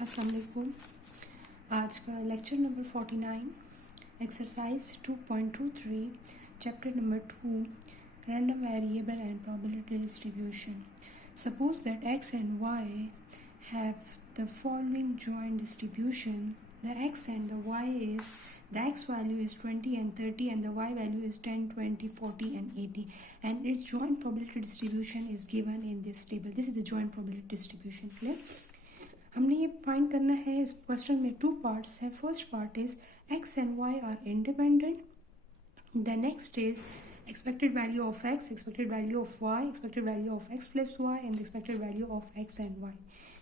अस्सलाम वालेकुम। आज का lecture number 49 exercise 2.23 chapter number 2 random variable and probability distribution. Suppose that x and y have the following joint distribution. The x and the y is, the x value is 20 and 30 and the y value is 10, 20, 40 and 80 and its joint probability distribution is given in this table. This is the joint probability distribution. Clear? हमने ये find करना है। इस question में two parts हैं। First part is X and Y are independent. The next is expected value of x, expected value of y, expected value of x plus y and the expected value of x and y।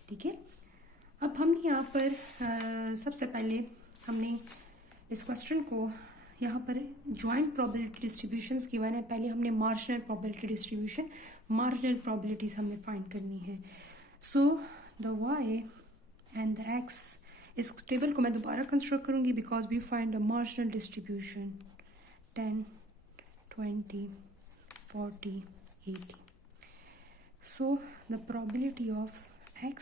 ठीक है, अब हमने यहाँ पर सबसे पहले हमने इस क्वेश्चन को यहाँ पर जॉइंट प्रोबेबिलिटी डिस्ट्रीब्यूशंस गिवन है। पहले हमने marginal probability distribution, marginal probabilities हमने फाइंड करनी है। So the y and the x, इस टेबल को मैं दोबारा कंस्ट्रक्ट करूँगी because we find the marginal distribution 10, 20, 40, 80. So the probability of x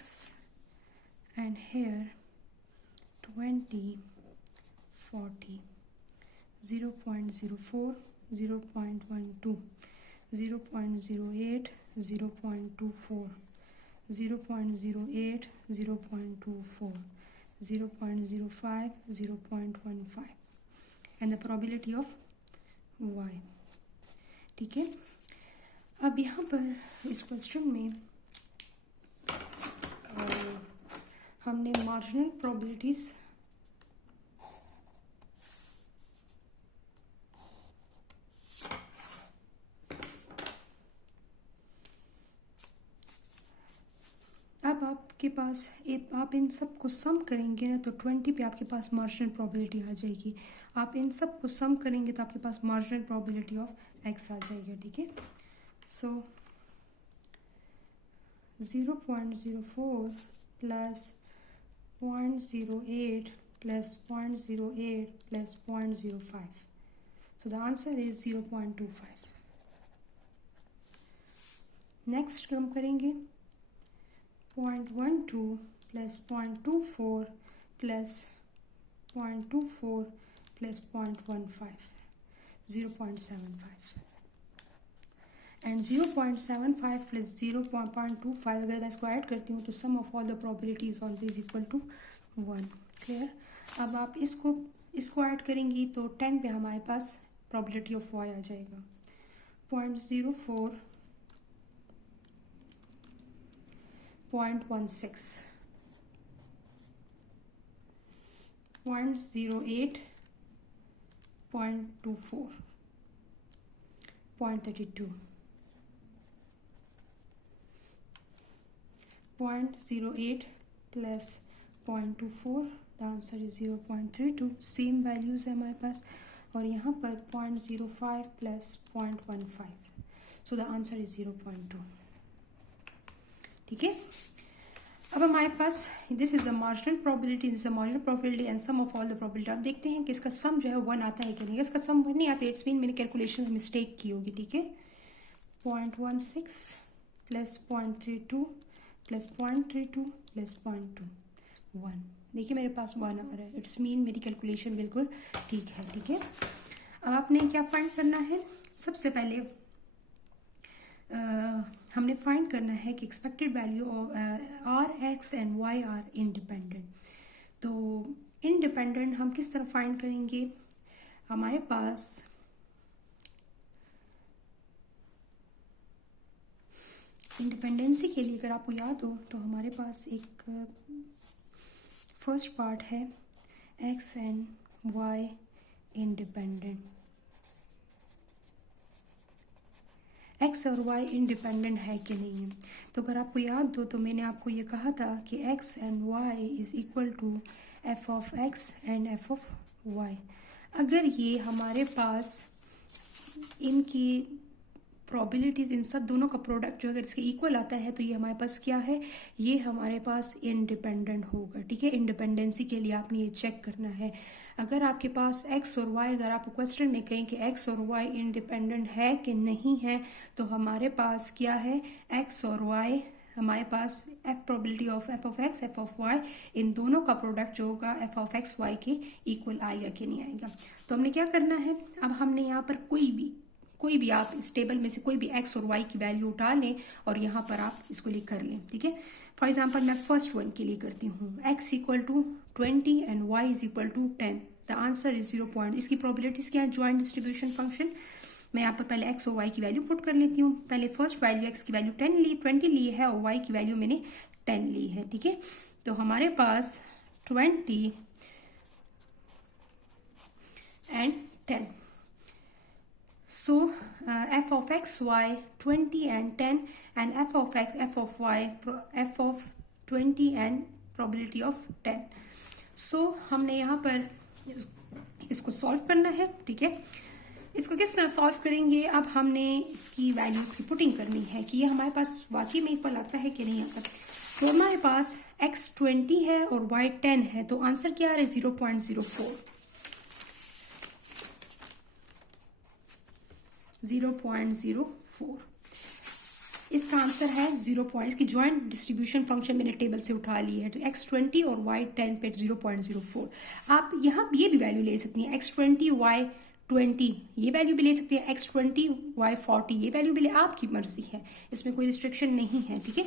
and here 20, 40, 0.04, 0.12, 0.08, 0.24, 0.08, 0.24, 0.05, 0.15 and the probability of y। ठीक है, अब यहाँ पर इस क्वेश्चन में हमने मार्जिनल प्रोबेबिलिटीज अब आपके पास आप इन सब को सम करेंगे ना तो 20 पे आपके पास मार्जिनल प्रोबेबिलिटी आ जाएगी। आप इन सब को सम करेंगे तो आपके पास मार्जिनल प्रोबेबिलिटी ऑफ x आ जाएगी। ठीक है, so 0.04 plus 0.08 plus 0.08 plus 0.05, so the answer is 0.25। Next हम करेंगे 0.12 plus 0.24 plus 0.24 plus 0.15, 0.75 and 0.75 plus 0.25 अगर मैं इसको ऐड करती हूँ तो sum of all the probabilities always equal to 1। Clear? अब आप इसको ऐड करेंगी तो 10 पे हमारे पास प्रोबेबिलिटी ऑफ y आ जाएगा 0.04, 0.16, 0.08, 0.24, 0.32, 0.08 plus 0.24, the answer is 0.32। Same values है हमारे पास और यहाँ पर 0.05 plus 0.15, so the answer is 0.2। ठीक है, अब हमारे पास this is the marginal probability, this is the marginal probability and sum of all the probability. अब देखते हैं कि इसका सम जो है 1 आता है कि नहीं। इसका सम 1 नहीं आता, इट्स मीन मैंने कैलकुलेशन मिस्टेक की होगी। ठीक है, 0.16 प्लस 0.32 प्लस 0.32 प्लस 0.21, देखिए मेरे पास 1 आ रहा है, इट्स मीन मेरी कैलकुलेशन बिल्कुल ठीक है। ठीक है, अब आपने क्या फाइंड करना है? सबसे पहले हमने फाइंड करना है कि expected value are X and Y are independent. तो इंडिपेंडेंट हम किस तरह फाइंड करेंगे? हमारे पास इंडिपेंडेंसी के लिए अगर आपको याद हो तो हमारे पास एक फर्स्ट पार्ट है X and Y independent. X और वाई इंडिपेंडेंट है कि नहीं है? तो अगर आपको याद हो तो मैंने आपको ये कहा था कि X and Y is equal to F of X and F of Y. अगर ये हमारे पास इनकी प्रोबेबिलिटीज़, इन सब दोनों का प्रोडक्ट जो अगर इसके इक्वल आता है तो ये हमारे पास क्या है? ये हमारे पास इंडिपेंडेंट होगा। ठीक है, इंडिपेंडेंसी के लिए आपने ये चेक करना है। अगर आपके पास एक्स और वाई, अगर आपको क्वेश्चन में कहें कि एक्स और वाई इंडिपेंडेंट है कि नहीं है, तो हमारे पास क्या है? एक्स और वाई हमारे पास f probability of f of x f of y, इन दोनों का प्रोडक्ट जो होगा एफ ऑफ एक्स वाई के इक्वल आएगा कि नहीं आएगा। तो हमने क्या करना है, अब हमने यहाँ पर कोई भी आप इस टेबल में से कोई भी एक्स और वाई की वैल्यू उठा लें और यहाँ पर आप इसको लिख कर लें। ठीक है, फॉर एग्जाम्पल मैं फर्स्ट वन के लिए करती हूँ, X equal to 20 and Y is equal to 10, the answer is 0. इसकी प्रोबेबिलिटीज क्या है, ज्वाइंट डिस्ट्रीब्यूशन फंक्शन। मैं यहाँ पर पहले एक्स और वाई की वैल्यू पुट कर लेती हूँ। पहले फर्स्ट वैल्यू एक्स की वैल्यू 20 ली है और वाई की वैल्यू मैंने 10 ली है। ठीक है, तो हमारे पास 20 and 10, so f of x y 20 and 10 and f of x f of y f of 20 and probability of 10। so हमने यहाँ पर इसको सॉल्व करना है। ठीक है, इसको किस तरह सॉल्व करेंगे, अब हमने इसकी वैल्यूज की पुटिंग करनी है कि ये हमारे पास वाकई में इक्वल आता है कि नहीं आता। तो हमारे पास x 20 है और y 10 है, तो आंसर क्या आ रहा है 0.04। 0.04 इसका आंसर है 0. इसकी ज्वाइंट डिस्ट्रीब्यूशन फंक्शन मैंने टेबल से उठा ली है, तो x 20 और y 10 पे 0.04। आप यहाँ ये भी वैल्यू ले सकती हैं, x 20 y 20 ये वैल्यू भी ले सकती है, x 20 y 40 ये वैल्यू भी ले, आपकी मर्जी है, इसमें कोई रिस्ट्रिक्शन नहीं है। ठीक है,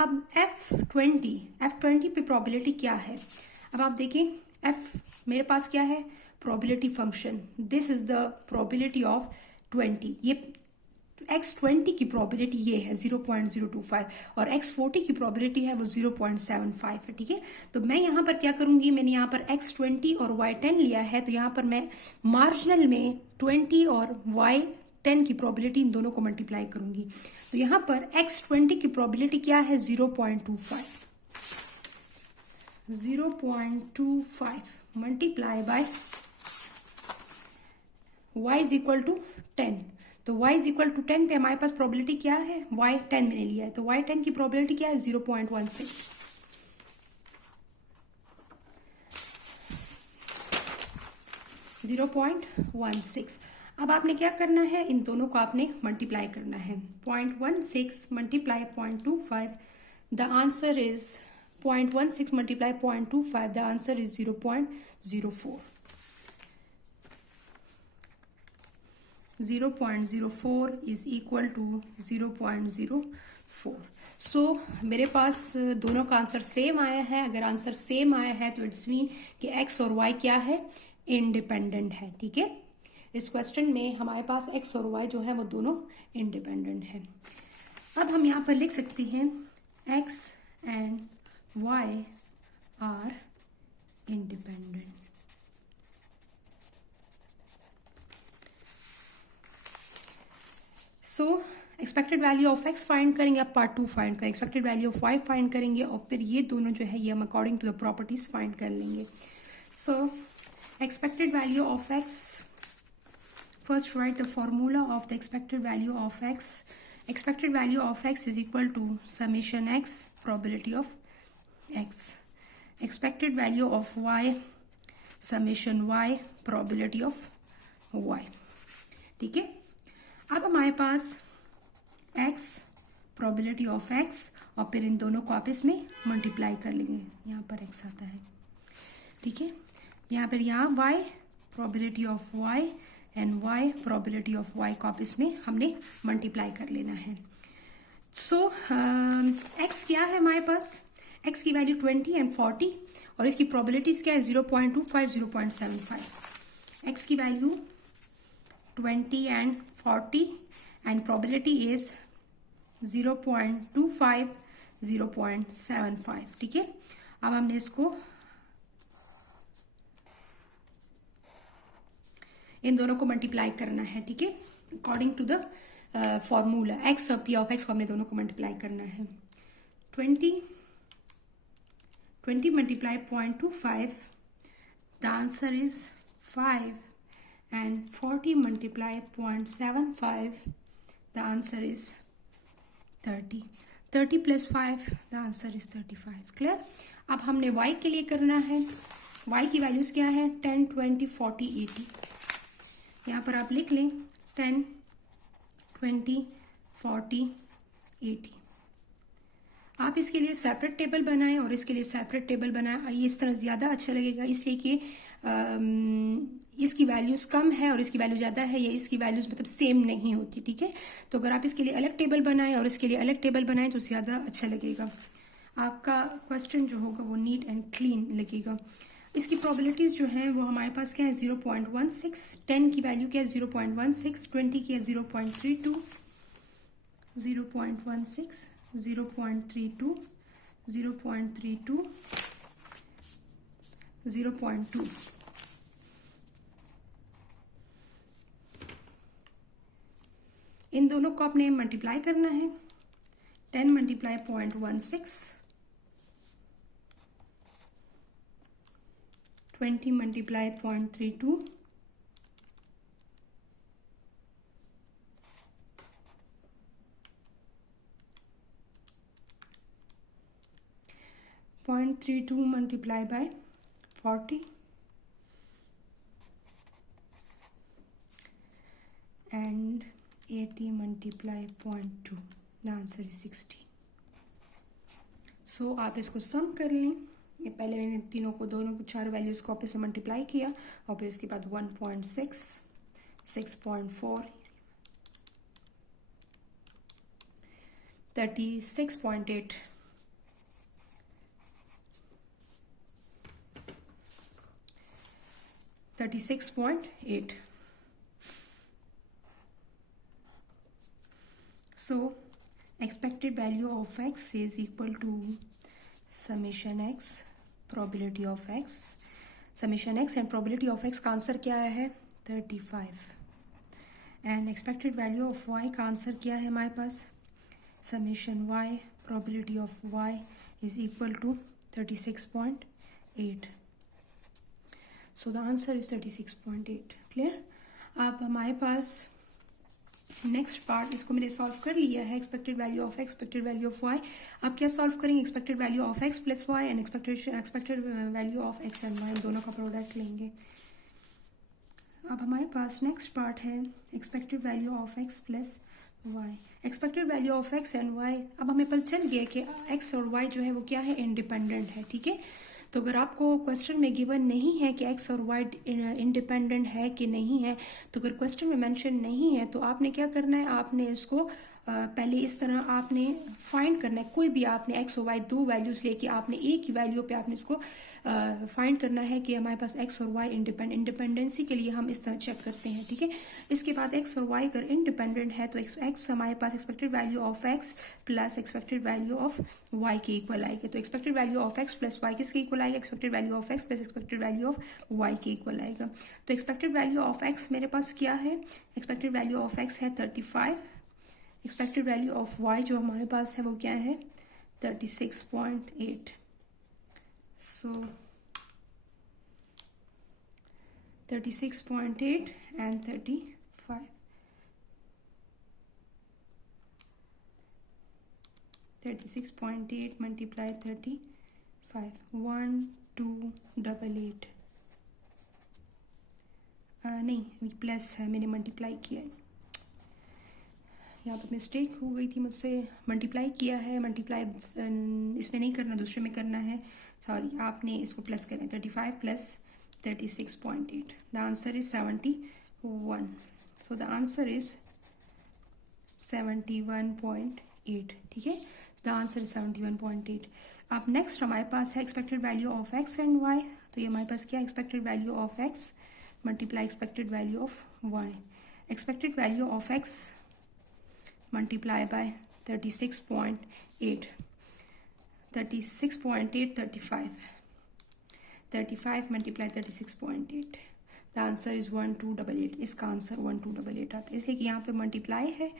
अब f20 पे प्रोबेबिलिटी क्या है, अब आप देखें f मेरे पास क्या है, probability function, this is the probability of 20, ये x20 की प्रोबेबिलिटी ये है 0.025 और x40 की प्रोबेबिलिटी है वो 0.75 है। ठीक है, तो मैं यहाँ पर क्या करूंगी, मैंने यहाँ पर x20 और y10 लिया है, तो यहाँ पर मैं मार्जिनल में 20 और y10 की प्रोबेबिलिटी इन दोनों को मल्टीप्लाई करूंगी। तो यहाँ पर x20 की प्रोबेबिलिटी क्या है 0.25 multiply by y is equal to 10, तो y इज इक्वल टू 10 पे हमारे पास प्रोबेबिलिटी क्या है, y 10 मैंने लिया है, तो y 10 की प्रोबेबिलिटी क्या है 0.16। 0.16। अब आपने क्या करना है, इन दोनों को आपने मल्टीप्लाई करना है, 0.16 multiply 0.25 the answer is 0.16 multiply 0.25 the answer is 0.04। 0.04 is equal to 0.04। So मेरे पास दोनों का आंसर सेम आया है। अगर आंसर सेम आया है तो इट्स मीन कि x और y क्या है, इंडिपेंडेंट है। ठीक है, इस क्वेश्चन में हमारे पास x और y जो है वो दोनों इंडिपेंडेंट है। अब हम यहाँ पर लिख सकते हैं x and y are independent. So expected value of x find करेंगे, आप पार्ट 2 फाइंड करेंगे, expected value of y find करेंगे और फिर ये दोनों जो है ये हम according to the properties find कर लेंगे। So expected value of x, first write the formula of the expected value of x। Expected value of x is equal to summation x probability of x, expected value of y summation y probability of y। ठीक है, अब हमारे पास x probability of x और फिर इन दोनों को आपस में मल्टीप्लाई कर लेंगे, यहाँ पर x आता है। ठीक है, यहाँ पर यहाँ y probability of y and y probability of y को आपस में हमने मल्टीप्लाई कर लेना है। सो x क्या है हमारे पास, x की वैल्यू 20 एंड 40 और इसकी प्रोबेबिलिटीज क्या है 0.25 0.75। x की value 20 and 40 and probability is 0.25 0.75। ठीक है, अब हमने इसको इन दोनों को मल्टीप्लाई करना है। ठीक है, according to the formula x और p ऑफ x को हमने दोनों को मल्टीप्लाई करना है। 20 multiply 0.25 the answer is 5 and 40 multiply 0.75 the answer is 30। 30 plus 5 the answer is 35। Clear, अब हमने y के लिए करना है, y की वैल्यूज क्या है 10 20 40 80। यहाँ पर आप लिख लें 10 20 40 80। आप इसके लिए सेपरेट टेबल बनाएं और इसके लिए सेपरेट टेबल बनाएं। ये इस तरह ज़्यादा अच्छा लगेगा, इसलिए कि इसकी वैल्यूज़ कम है और इसकी वैल्यू ज़्यादा है, या इसकी वैल्यूज़ मतलब सेम नहीं होती, ठीक है। तो अगर आप इसके लिए अलग टेबल बनाएं और इसके लिए अलग टेबल बनाएं तो ज़्यादा अच्छा लगेगा। आपका क्वेश्चन जो होगा वो नीट एंड क्लीन लगेगा। इसकी प्रोबेबिलिटीज़ जो हैं वो हमारे पास क्या है 0.16, 10 की वैल्यू क्या है 0.16, 20 की है 0.32, 0.16, 0.32, 0.32, 0.2। इन दोनों को आपने मल्टीप्लाई करना है। 10 multiply 0.16, 20 multiply 0.32, 0.32 multiply by 40 and 80 multiply 0.2, the answer is 16. So आप इसको सम कर लें। ये पहले मैंने तीनों को दोनों को चार वैल्यूज़ को आपस में मल्टीप्लाई किया और फिर इसके बाद 1.6, 6.4, 36.8, 36.8. So expected value of x is equal to summation x probability of x, summation x and probability of x का आंसर क्या है 35, and expected value of y का आंसर क्या है हमारे पास summation y probability of y is equal to 36.8. So the answer is 36.8. Clear? अब हमारे पास नेक्स्ट पार्ट, इसको मैंने सॉल्व कर लिया है। Expected value of X, expected value of Y. आप क्या सॉल्व करेंगे expected value of x plus Y and expected value of X and Y, दोनों का प्रोडक्ट लेंगे। अब हमारे पास नेक्स्ट पार्ट है expected value of x plus Y, expected value of X and Y. अब हमें पता चल गया कि एक्स और वाई जो है वो क्या है इंडिपेंडेंट है, ठीक है। तो अगर आपको क्वेश्चन में गिवन नहीं है कि एक्स और वाई इंडिपेंडेंट है कि नहीं है, तो अगर क्वेश्चन में मेंशन नहीं है तो आपने क्या करना है, आपने इसको पहले इस तरह आपने फाइंड करना है। कोई भी आपने एक्स और वाई दो वैल्यूज़ लेके आपने एक ही वैल्यू पे आपने इसको फाइंड करना है कि हमारे पास एक्स और वाई इंडिपेंडेंसी के लिए हम इस तरह चेक करते हैं, ठीक है। इसके बाद एक्स और वाई अगर इंडिपेंडेंट है तो एक्स हमारे पास expected value of x plus expected value of y के इक्वल आएगी। तो expected value of x plus y किसके इक्वल आएगा, expected value of x plus expected value of y के इक्वल आएगा। तो एक्सपेक्टेड वैल्यू ऑफ एक्स मेरे पास क्या है, एक्सपेक्टेड वैल्यू ऑफ एक्स है 35, एक्सपेक्टेड वैल्यू ऑफ वाई जो हमारे पास है वो क्या है 36.8। सो 36.8 and 35, 36.8 multiply 35, 1288, नहीं प्लस है, मैंने मल्टीप्लाई किया है, यहाँ पर मिस्टेक हो गई थी मुझसे, मल्टीप्लाई किया है, मल्टीप्लाई इसमें नहीं करना दूसरे में करना है, सॉरी, आपने इसको प्लस करना है 35 plus 36.8, the answer is 71, so the answer is 71.8, ठीक है, द आंसर इज 71.8। अब नेक्स्ट हमारे पास है expected value of X and Y. तो ये हमारे पास क्या है expected value of X multiply expected value of Y, expected value of X multiply by 36.8, 36.8, 35 multiply 36.8, the answer is 1288। इसका आंसर 1288 आता है, इसलिए कि यहाँ पे मल्टीप्लाई है,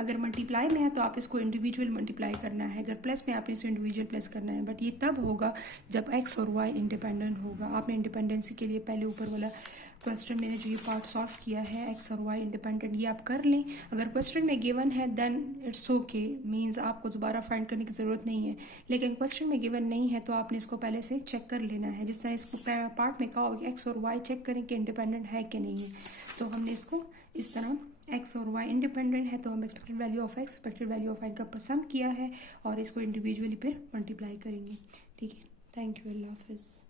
अगर मल्टीप्लाई में है तो आप इसको इंडिविजुअल मल्टीप्लाई करना है, अगर प्लस में आपने इसको इंडिविजुअल प्लस करना है। बट ये तब होगा जब एक्स और वाई इंडिपेंडेंट होगा। आपने इंडिपेंडेंसी के लिए पहले ऊपर वाला क्वेश्चन मैंने जो ये पार्ट सॉल्व किया है एक्स और वाई इंडिपेंडेंट, ये आप कर लें। अगर क्वेश्चन में गिवन है देन इट्स ओके, मीन्स आपको दोबारा फाइंड करने की ज़रूरत नहीं है। लेकिन क्वेश्चन में गिवन नहीं है तो आपने इसको पहले से चेक कर लेना है, जिस तरह इसको पार्ट में कहा होगा एक्स और वाई चेक करें कि इंडिपेंडेंट है कि नहीं है, तो हमने इसको इस तरह एक्स और वाई इंडिपेंडेंट है तो हम expected value of X expected value of Y का सम किया है और इसको इंडिविजुअली फिर मल्टीप्लाई करेंगे। ठीक है, थैंक यू, अल्लाह हाफिज़।